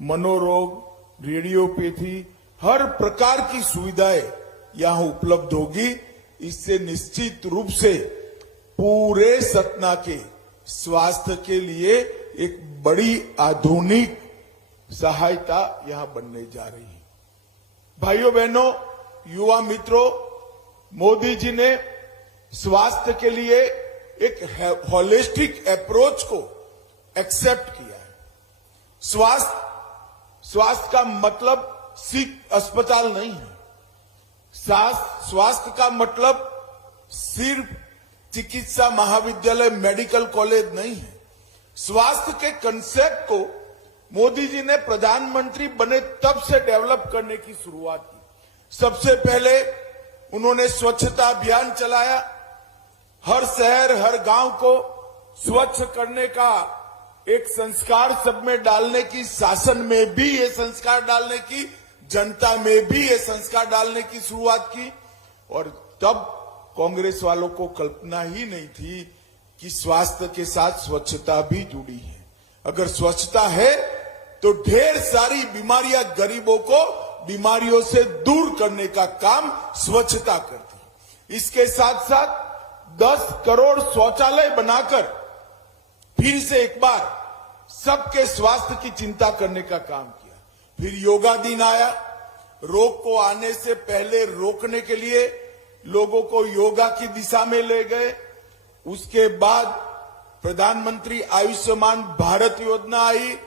मनोरोग, रेडियोपैथी, हर प्रकार की सुविधाएं यहां उपलब्ध होगी। इससे निश्चित रूप से पूरे सतना के स्वास्थ्य के लिए एक बड़ी आधुनिक सहायता यहां बनने जा रही है। भाइयों बहनों, युवा मित्रों, मोदी जी ने स्वास्थ्य के लिए एक होलिस्टिक अप्रोच को एक्सेप्ट किया है। स्वास्थ्य का मतलब सिर्फ अस्पताल नहीं है। स्वास्थ्य का मतलब सिर्फ चिकित्सा महाविद्यालय, मेडिकल कॉलेज नहीं है। स्वास्थ्य के कंसेप्ट को मोदी जी ने प्रधानमंत्री बने तब से डेवलप करने की शुरुआत की। सबसे पहले उन्होंने स्वच्छता अभियान चलाया। हर शहर, हर गांव को स्वच्छ करने का एक संस्कार सब में डालने की, शासन में भी ये संस्कार डालने की, जनता में भी ये संस्कार डालने की शुरुआत की। और तब कांग्रेस वालों को कल्पना ही नहीं थी कि स्वास्थ्य के साथ स्वच्छता भी जुड़ी है। अगर स्वच्छता है तो ढेर सारी बीमारियां, गरीबों को बीमारियों से दूर करने का काम स्वच्छता करती है। इसके साथ साथ 10 करोड़ शौचालय बनाकर फिर से एक बार सबके स्वास्थ्य की चिंता करने का काम किया। फिर योगा दिन आया। रोग को आने से पहले रोकने के लिए लोगों को योगा की दिशा में ले गए। उसके बाद प्रधानमंत्री आयुष्मान भारत योजना आई,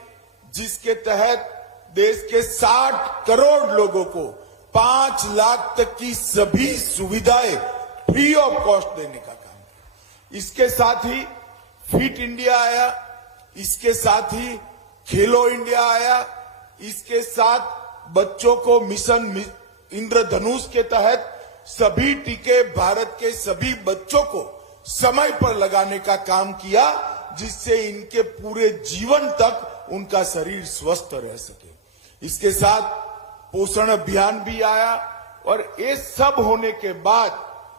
जिसके तहत देश के 60 करोड़ लोगों को 5 लाख तक की सभी सुविधाएं फ्री ऑफ कॉस्ट देने का काम किया। इसके साथ ही फिट इंडिया आया, इसके साथ ही खेलो इंडिया आया, इसके साथ बच्चों को मिशन इंद्रधनुष के तहत सभी टीके भारत के सभी बच्चों को समय पर लगाने का काम किया, जिससे इनके पूरे जीवन तक उनका शरीर स्वस्थ रह सके। इसके साथ पोषण अभियान भी आया। और ये सब होने के बाद,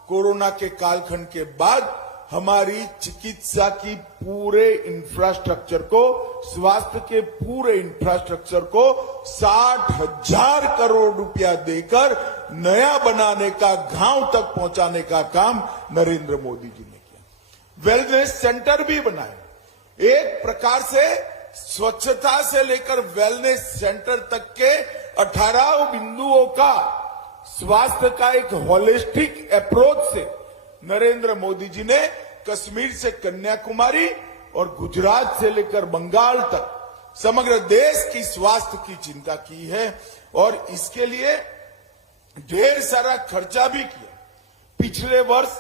कोरोना के कालखंड के बाद, हमारी चिकित्सा की पूरे इंफ्रास्ट्रक्चर को, स्वास्थ्य के पूरे इंफ्रास्ट्रक्चर को 60,000 करोड़ रुपया देकर नया बनाने का, गांव तक पहुंचाने का काम नरेंद्र मोदी जी ने किया। वेलनेस सेंटर भी बनाए। एक प्रकार से स्वच्छता से लेकर वेलनेस सेंटर तक के 18 बिंदुओं का स्वास्थ्य का एक होलिस्टिक अप्रोच से नरेंद्र मोदी जी ने कश्मीर से कन्याकुमारी और गुजरात से लेकर बंगाल तक समग्र देश की स्वास्थ्य की चिंता की है। और इसके लिए ढेर सारा खर्चा भी किया। पिछले वर्ष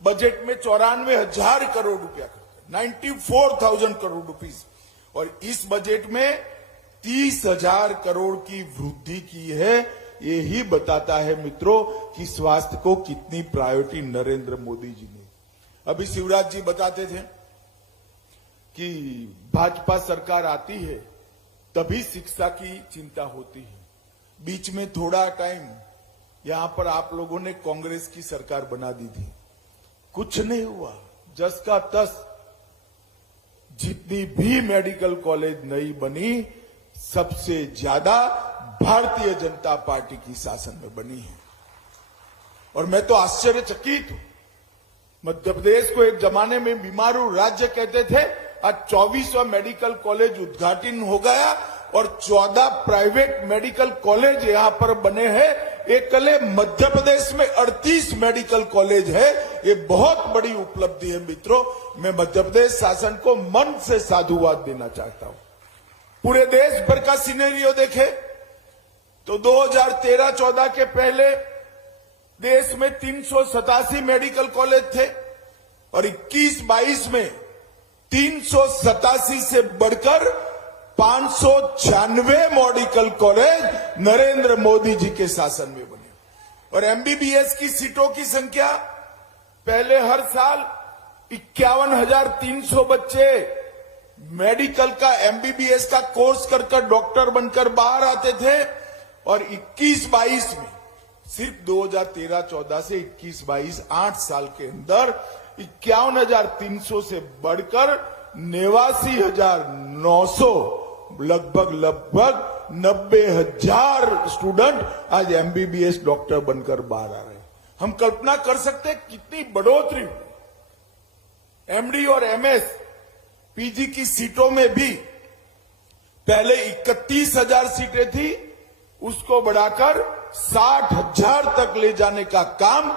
बजट में 94,000 करोड़ रुपया खर्चा, 94,000 करोड़ रुपीस। और इस बजट में 30,000 करोड़ की वृद्धि की है। यही बताता है मित्रों कि स्वास्थ्य को कितनी प्रायोरिटी नरेंद्र मोदी जी ने। अभी शिवराज जी बताते थे कि भाजपा सरकार आती है तभी शिक्षा की चिंता होती है। बीच में थोड़ा टाइम यहां पर आप लोगों ने कांग्रेस की सरकार बना दी थी, कुछ नहीं हुआ। जस का तस जितनी भी मेडिकल कॉलेज नई बनी, सबसे ज्यादा भारतीय जनता पार्टी की शासन में बनी है। और मैं तो आश्चर्यचकित हूं। मध्य प्रदेश को एक जमाने में बीमारू राज्य कहते थे, आज 24वां मेडिकल कॉलेज उद्घाटन हो गया और 14 प्राइवेट मेडिकल कॉलेज यहां पर बने हैं। एकले मध्य प्रदेश में 38 मेडिकल कॉलेज है। ये बहुत बड़ी उपलब्धि है मित्रों। मैं मध्य प्रदेश शासन को मन से साधुवाद देना चाहता हूं। पूरे देश भर का सिनेरियो देखे तो 2013-14 के पहले देश में 387 मेडिकल कॉलेज थे और 21-22 में 387 से बढ़कर 596 मेडिकल कॉलेज नरेंद्र मोदी जी के शासन में बने। और एमबीबीएस की सीटों की संख्या, पहले हर साल 51,300 बच्चे मेडिकल का, एमबीबीएस का कोर्स कर डॉक्टर बनकर बाहर आते थे। और 21-22 में सिर्फ 2013-14 से 21-22 8 साल के अंदर 51,300 से बढ़कर 89,900 लगभग 90,000 स्टूडेंट आज एमबीबीएस डॉक्टर बनकर बाहर आ रहे हैं। हम कल्पना कर सकते हैं कितनी बढ़ोतरी हुई। एमडी और एमएस पीजी की सीटों में भी पहले 31,000 सीटें थी, उसको बढ़ाकर 60,000 तक ले जाने का काम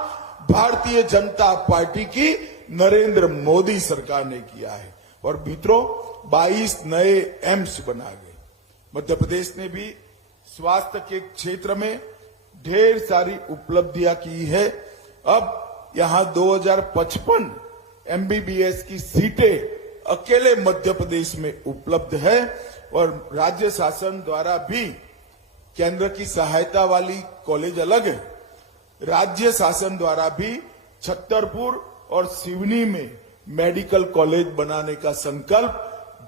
भारतीय जनता पार्टी की नरेंद्र मोदी सरकार ने किया है। और मित्रों, 22 नए एम्स बना गए। मध्य प्रदेश ने भी स्वास्थ्य के क्षेत्र में ढेर सारी उपलब्धियां की है। अब यहां 2055 एमबीबीएस की सीटें अकेले मध्य प्रदेश में उपलब्ध है और राज्य शासन द्वारा भी केंद्र की सहायता वाली कॉलेज अलग है। राज्य शासन द्वारा भी छतरपुर और सिवनी में मेडिकल कॉलेज बनाने का संकल्प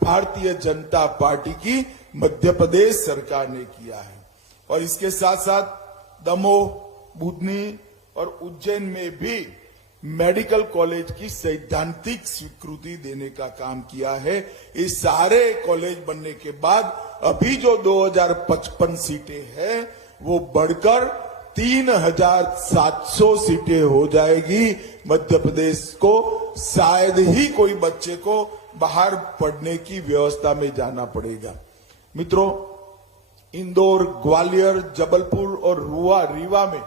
भारतीय जनता पार्टी की मध्य प्रदेश सरकार ने किया है। और इसके साथ साथ दमोह, बुधनी और उज्जैन में भी मेडिकल कॉलेज की सैद्धांतिक स्वीकृति देने का काम किया है। इस सारे कॉलेज बनने के बाद अभी जो 2055 सीटें हैं वो बढ़कर 3,700 सीटें हो जाएगी। मध्य प्रदेश को शायद ही कोई बच्चे को बाहर पढ़ने की व्यवस्था में जाना पड़ेगा। मित्रों, इंदौर, ग्वालियर, जबलपुर और रीवा में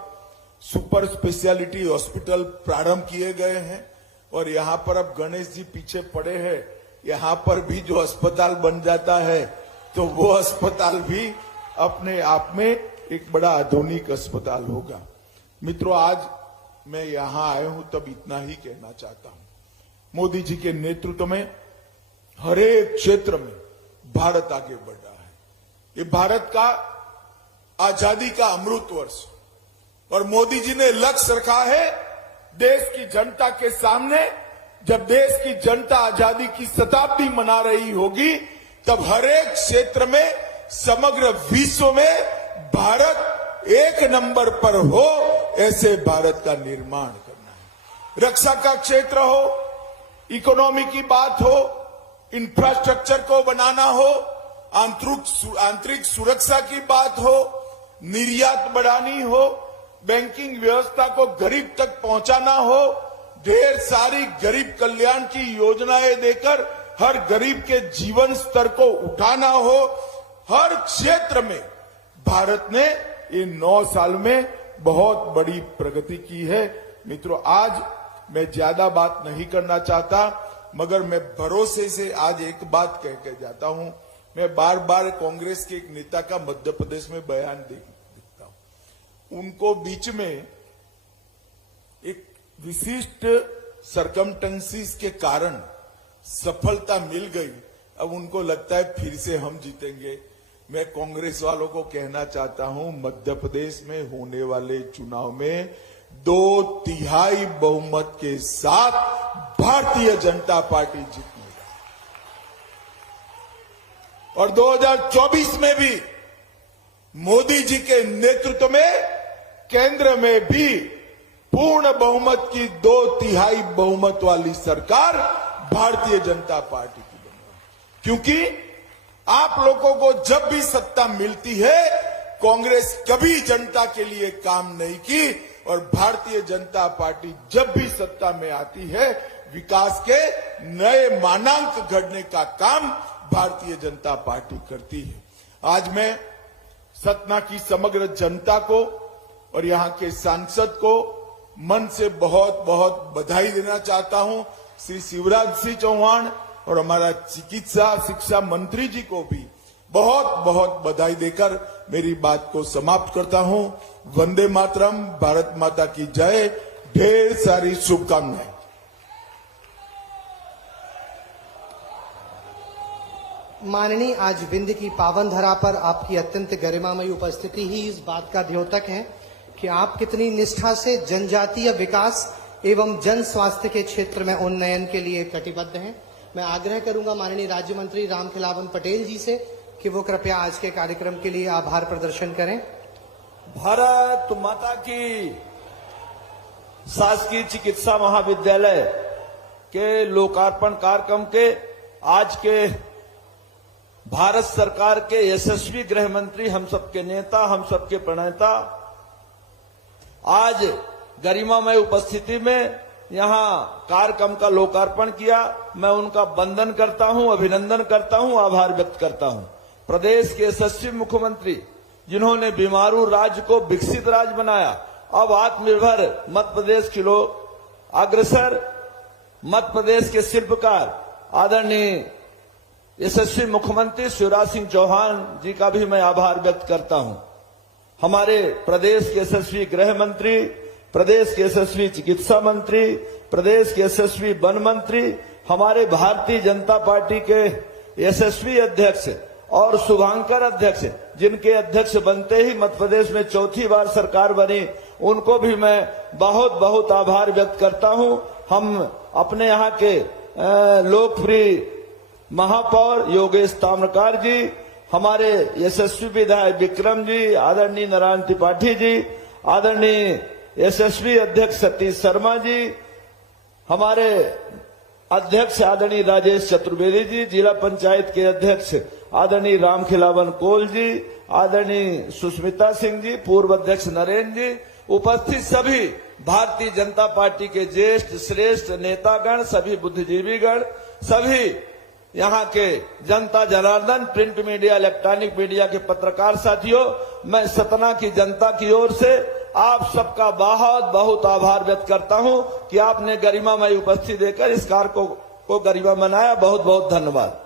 सुपर स्पेशलिटी हॉस्पिटल प्रारंभ किए गए हैं और यहां पर अब गणेश जी पीछे पड़े हैं। यहां पर भी जो अस्पताल बन जाता है तो वो अस्पताल भी अपने आप में एक बड़ा आधुनिक अस्पताल होगा। मित्रों, आज मैं यहां आया हूं तब इतना ही कहना चाहता हूं। मोदी जी के नेतृत्व में हर एक क्षेत्र में भारत आगे बढ़ रहा है। ये भारत का आजादी का अमृत वर्ष और मोदी जी ने लक्ष्य रखा है देश की जनता के सामने, जब देश की जनता आजादी की शताब्दी मना रही होगी तब हर एक क्षेत्र में समग्र विश्व में भारत एक नंबर पर हो, ऐसे भारत का निर्माण करना है। रक्षा का क्षेत्र हो, इकोनॉमी की बात हो, इंफ्रास्ट्रक्चर को बनाना हो, आंतरिक सुरक्षा की बात हो, निर्यात बढ़ानी हो, बैंकिंग व्यवस्था को गरीब तक पहुंचाना हो, ढेर सारी गरीब कल्याण की योजनाएं देकर हर गरीब के जीवन स्तर को उठाना हो, हर क्षेत्र में भारत ने इन 9 साल में बहुत बड़ी प्रगति की है। मित्रों, आज मैं ज्यादा बात नहीं करना चाहता, मगर मैं भरोसे से आज एक बात कह के जाता हूं। मैं बार बार कांग्रेस के एक नेता का मध्य प्रदेश में बयान देखता हूं। उनको बीच में एक विशिष्ट सरकमटेंसीज के कारण सफलता मिल गई। अब उनको लगता है फिर से हम जीतेंगे। मैं कांग्रेस वालों को कहना चाहता हूं, मध्य प्रदेश में होने वाले चुनाव में 2/3 बहुमत के साथ भारतीय जनता पार्टी जीतेगी और 2024 में भी मोदी जी के नेतृत्व में केंद्र में भी पूर्ण बहुमत की 2/3 बहुमत वाली सरकार भारतीय जनता पार्टी की बनेगी। क्योंकि आप लोगों को जब भी सत्ता मिलती है, कांग्रेस कभी जनता के लिए काम नहीं की और भारतीय जनता पार्टी जब भी सत्ता में आती है, विकास के नए मानांक गढ़ने का काम भारतीय जनता पार्टी करती है। आज मैं सतना की समग्र जनता को और यहां के सांसद को मन से बहुत बहुत बधाई देना चाहता हूं। श्री शिवराज सिंह चौहान और हमारा चिकित्सा शिक्षा मंत्री जी को भी बहुत बहुत बधाई देकर मेरी बात को समाप्त करता हूं। वंदे मातरम, भारत माता की जय, ढेर सारी शुभकामनाएं। माननीय, आज विंध्य की पावन धरा पर आपकी अत्यंत गरिमामयी उपस्थिति ही इस बात का द्योतक है कि आप कितनी निष्ठा से जनजातीय विकास एवं जन स्वास्थ्य के क्षेत्र में उन्नयन के लिए कटिबद्ध हैं। मैं आग्रह करूंगा माननीय राज्य मंत्री रामखिलावन पटेल जी से कि वो कृपया आज के कार्यक्रम के लिए आभार प्रदर्शन करें। भारत माता की। शासकीय चिकित्सा महाविद्यालय के लोकार्पण कार्यक्रम के आज के भारत सरकार के यशस्वी गृह मंत्री, हम सबके नेता, हम सबके प्रणेता आज गरिमामय उपस्थिति में यहां कार्यक्रम का लोकार्पण किया। मैं उनका वंदन करता हूं, अभिनंदन करता हूं, आभार व्यक्त करता हूं। प्रदेश के यशस्वी मुख्यमंत्री जिन्होंने बीमारू राज्य को विकसित राज्य बनाया, अब आत्मनिर्भर मध्य प्रदेश की लोग अग्रसर, मध्य प्रदेश के शिल्पकार आदरणीय यशस्वी मुख्यमंत्री शिवराज सिंह चौहान जी का भी मैं आभार व्यक्त करता हूं। हमारे प्रदेश के यशस्वी गृह मंत्री, प्रदेश के यशस्वी चिकित्सा मंत्री, प्रदेश के यशस्वी वन मंत्री, हमारे भारतीय जनता पार्टी के यशस्वी अध्यक्ष और शुभांकर अध्यक्ष, जिनके अध्यक्ष बनते ही मध्य प्रदेश में चौथी बार सरकार बनी, उनको भी मैं बहुत बहुत आभार व्यक्त करता हूं। हम अपने यहाँ के लोकप्रिय महापौर योगेश ताम्रकार जी, हमारे यशस्वी विधायक विक्रम जी, आदरणीय नारायण त्रिपाठी जी, आदरणीय यशस्वी अध्यक्ष सतीश शर्मा जी, हमारे अध्यक्ष आदरणीय राजेश चतुर्वेदी जी, जिला पंचायत के अध्यक्ष आदरणीय रामखिलावन कोल जी, आदरणीय सुष्मिता सिंह जी, पूर्व अध्यक्ष नरेंद्र जी, उपस्थित सभी भारतीय जनता पार्टी के ज्येष्ठ श्रेष्ठ नेतागण, सभी बुद्धिजीवीगण, सभी यहाँ के जनता Janardan, print media, electronic media के पत्रकार साथियों, मैं सतना की जनता की ओर से आप सबका बहुत बहुत आभार व्यक्त करता हूं कि आपने गरिमामय उपस्थिति देकर इस कार्य को गरिमा बनाया। बहुत बहुत धन्यवाद।